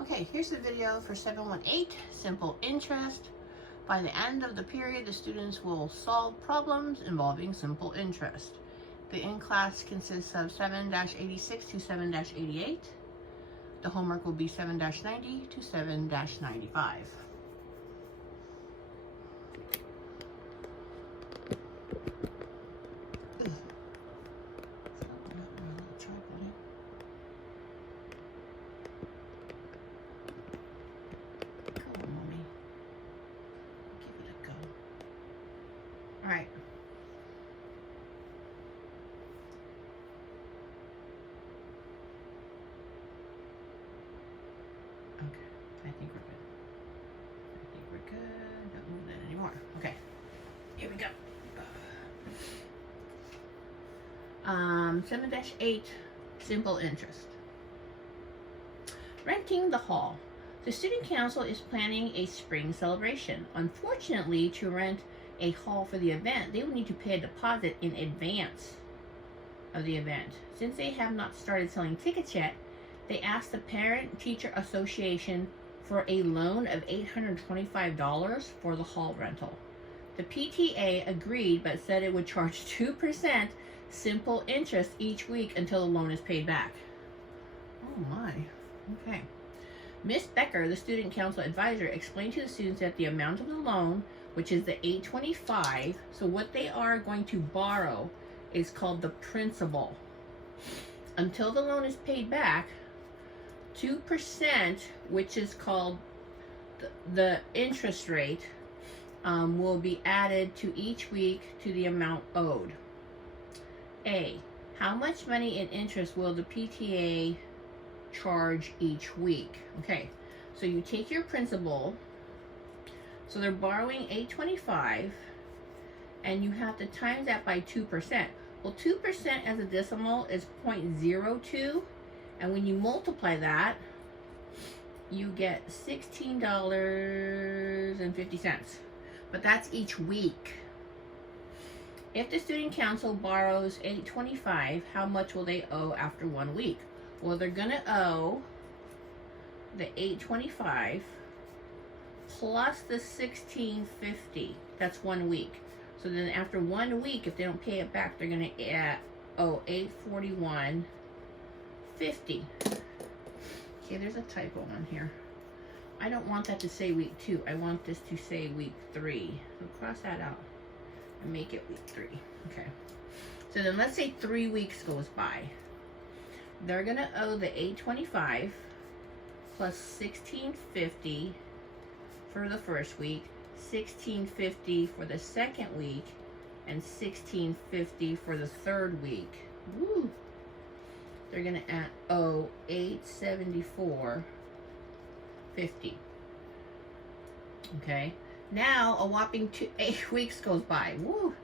Okay, here's the video for 718, simple interest. By the end of the period, the students will solve problems involving simple interest. The in-class consists of 7-86 to 7-88. The homework will be 7-90 to 7-95. All right. Okay, I think we're good. Don't move that anymore. Okay, here we go. 7-8, simple interest. Renting the hall. The student council is planning a spring celebration. Unfortunately, to rent a hall for the event, they will need to pay a deposit in advance of the event. Since they have not started selling tickets yet, they asked the Parent-Teacher Association for a loan of $825 for the hall rental. The PTA agreed, but said it would charge 2% simple interest each week until the loan is paid back. Oh my, okay. Ms. Becker, the student council advisor, explained to the students that the amount of the loan, which is the $825, so what they are going to borrow is called the principal. Until the loan is paid back, 2%, which is called the interest rate, will be added to each week to the amount owed. A, how much money in interest will the PTA charge each week? Okay, so you take your principal, so they're borrowing $825, and you have to times that by 2%. Well, 2% as a decimal is 0.02, and when you multiply that, you get $16.50. But that's each week. If the student council borrows $825, how much will they owe after 1 week? Well, they're gonna owe the $825 plus the $16.50. That's 1 week. So then after 1 week, if they don't pay it back, they're gonna owe $841.50. Okay, there's a typo on here. I don't want that to say week 2. I want this to say week 3. So cross that out and make it week 3. Okay. So then let's say 3 weeks goes by. They're gonna owe the $825 plus $16.50 for the first week, $16.50 for the second week, and $16.50 for the third week. Woo! They're gonna owe $874.50. Okay. Now a whopping 8 weeks goes by. Woo!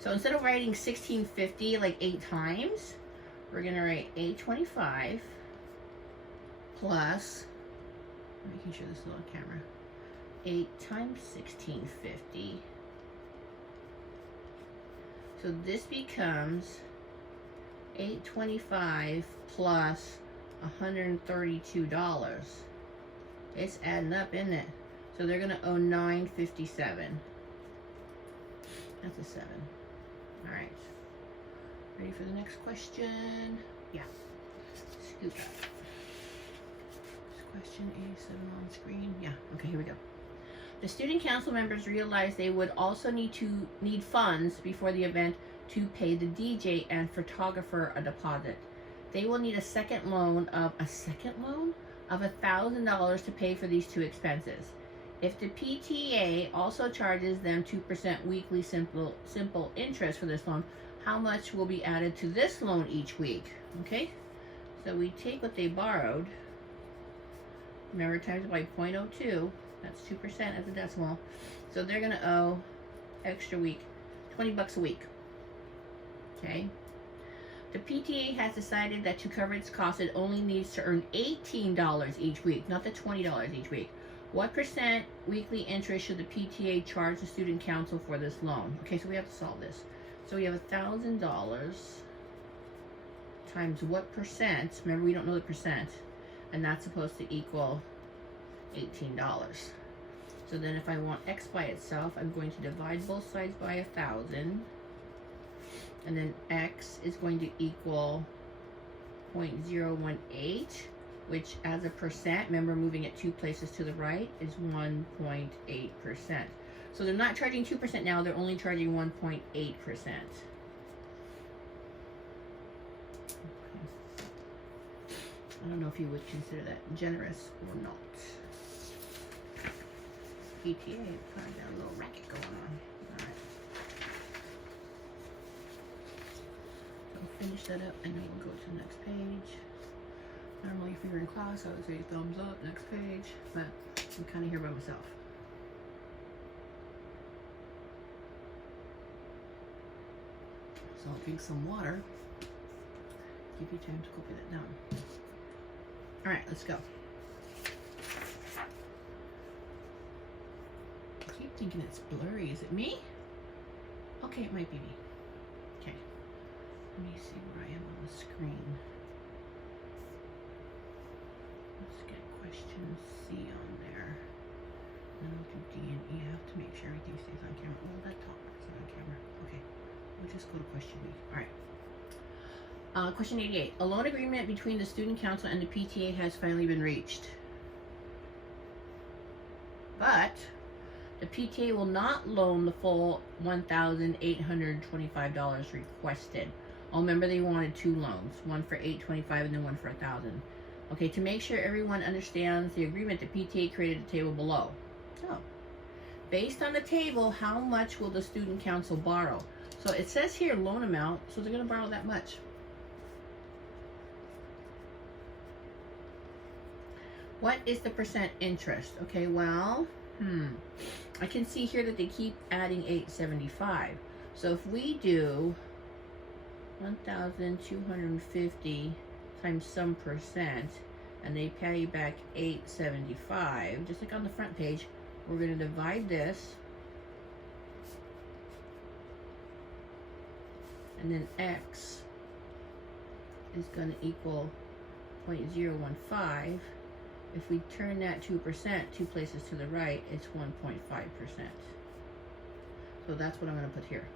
So instead of writing $16.50 like 8 times, we're gonna write $825 plus, making sure this is on camera, 8 times $16.50. So this becomes $825 plus $132. It's adding up, isn't it? So they're gonna owe $957. That's a 7. All right. Ready for the next question? Yeah. Scoop that. Question A7 on screen. Yeah. Okay, here we go. The student council members realized they would also need funds before the event to pay the DJ and photographer a deposit. They will need a second loan of $1,000 to pay for these 2 expenses. If the PTA also charges them 2% weekly simple interest for this loan, how much will be added to this loan each week? Okay, so we take what they borrowed, remember, times it by 0.02, that's 2% as a decimal, so they're gonna owe extra week, $20 a week. Okay, the PTA has decided that to cover its costs, it only needs to earn $18 each week, not the $20 each week. What percent weekly interest should the PTA charge the student council for this loan? Okay, so we have to solve this. So we have $1,000 times what percent? Remember, we don't know the percent, and that's supposed to equal $18. So then if I want X by itself, I'm going to divide both sides by 1,000. And then X is going to equal 0.018, which as a percent, remember moving it 2 places to the right, is 1.8%. So they're not charging 2% now, they're only charging 1.8%. I don't know if you would consider that generous or not. PTA probably got a little racket going on. Alright. So finish that up and then we'll go to the next page. Normally if you were in class I would say thumbs up, next page, but I'm kind of here by myself. So I'll drink some water. Give you time to copy that down. Alright, let's go. I keep thinking it's blurry. Is it me? Okay, it might be me. Okay. Let me see where I am on the screen. Let's get question C on there. And I'll do D and E. I have to make sure everything stays on camera. Oh, that top is on camera. Okay. We'll just go to question B. Alright. Question 88. A loan agreement between the student council and the PTA has finally been reached. But the PTA will not loan the full $1,825 requested. Oh, remember they wanted 2 loans, one for $825 and then one for $1,000. Okay, to make sure everyone understands the agreement, the PTA created a table below. So, based on the table, how much will the student council borrow? So it says here loan amount, so they're going to borrow that much. What is the percent interest? Okay, well, I can see here that they keep adding $875. So if we do 1,250 times some percent, and they pay back $875, just like on the front page, we're going to divide this, and then X is going to equal 0.015. If we turn that 2% 2 places to the right, it's 1.5%. So that's what I'm going to put here.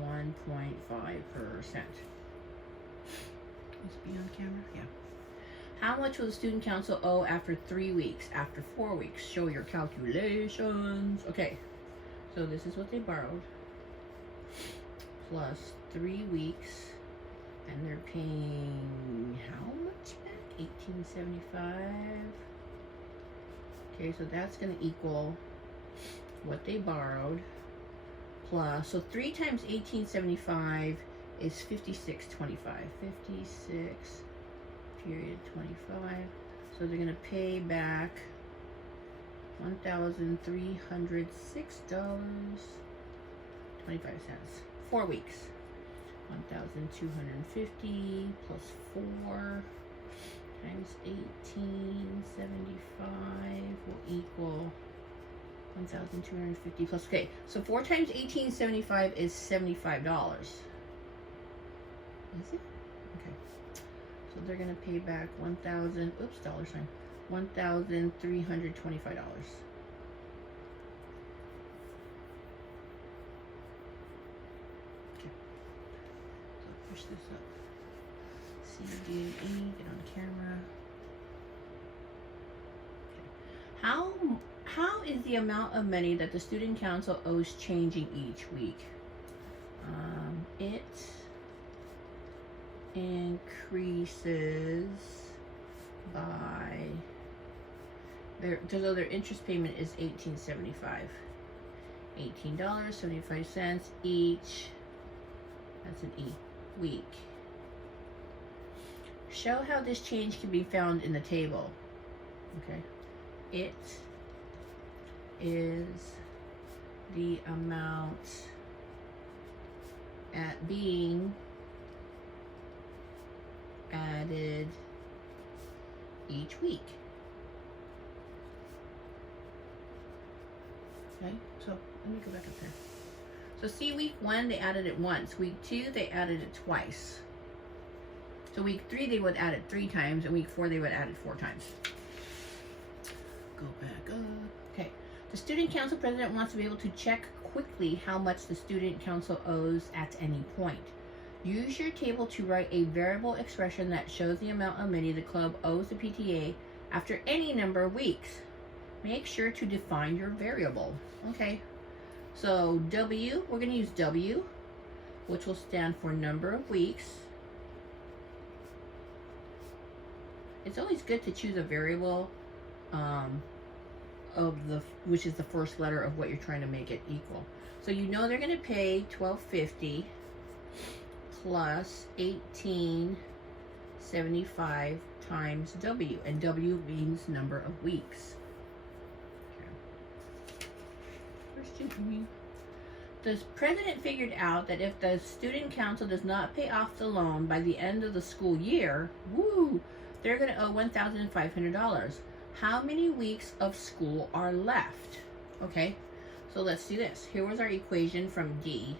1.5%. Let's be on camera. Yeah. How much will the student council owe after 3 weeks? After 4 weeks? Show your calculations. Okay. So this is what they borrowed. Plus 3 weeks. And they're paying how much back? $1,875. Okay, so that's going to equal what they borrowed plus, so 3 times $1,875 is $56.25. 56 period 25. So they're going to pay back $1,306.25. 4 weeks. 1,250 plus 4 times 1875 will equal 1,250 plus, okay, so 4 times 1875 is $75. Is it? Okay. So they're going to pay back $1,000, oops, dollar sign, $1,325. Push this up. C, D, and E, get on camera. Okay. How is the amount of money that the student council owes changing each week? It increases by their interest payment is $18.75. $18.75 each. That's an E. Week. Show how this change can be found in the table. Okay. It is the amount at being added each week. Okay, so let me go back up there. So see, week 1, they added it once. Week 2, they added it twice. So week 3, they would add it 3 times, and week 4, they would add it 4 times. go back up. Okay. The student council president wants to be able to check quickly how much the student council owes at any point. Use your table to write a variable expression that shows the amount of money the club owes the PTA after any number of weeks. Make sure to define your variable. Okay. So W, we're going to use W, which will stand for number of weeks. It's always good to choose a variable which is the first letter of what you're trying to make it equal. So you know they're going to pay $12.50 plus $18.75 times W, and W means number of weeks. The president figured out that if the student council does not pay off the loan by the end of the school year, they're going to owe $1,500. How many weeks of school are left? Okay, so let's do this. Here was our equation from D.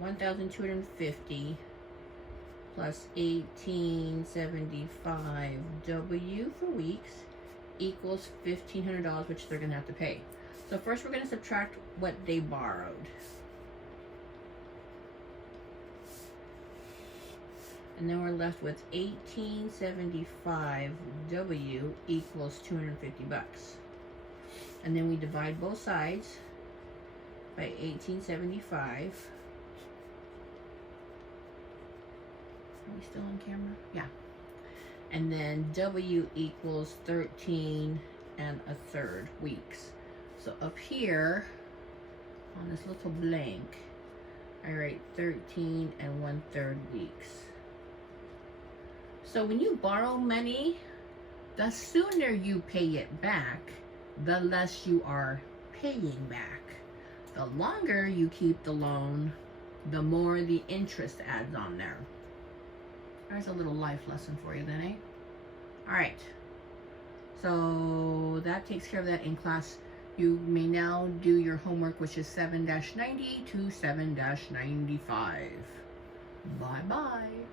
1,250 plus 1875 W for weeks equals $1,500, which they're going to have to pay. So first we're going to subtract what they borrowed. And then we're left with 1875 W equals 250 bucks. And then we divide both sides by 1875. Are we still on camera? Yeah. And then W equals 13 1/3 weeks. So up here on this little blank, I write 13 1/3 weeks. So when you borrow money, the sooner you pay it back, the less you are paying back. The longer you keep the loan, the more the interest adds on there. There's a little life lesson for you then, eh? All right. So that takes care of that in class. You may now do your homework, which is 7-90 to 7-95. Bye-bye.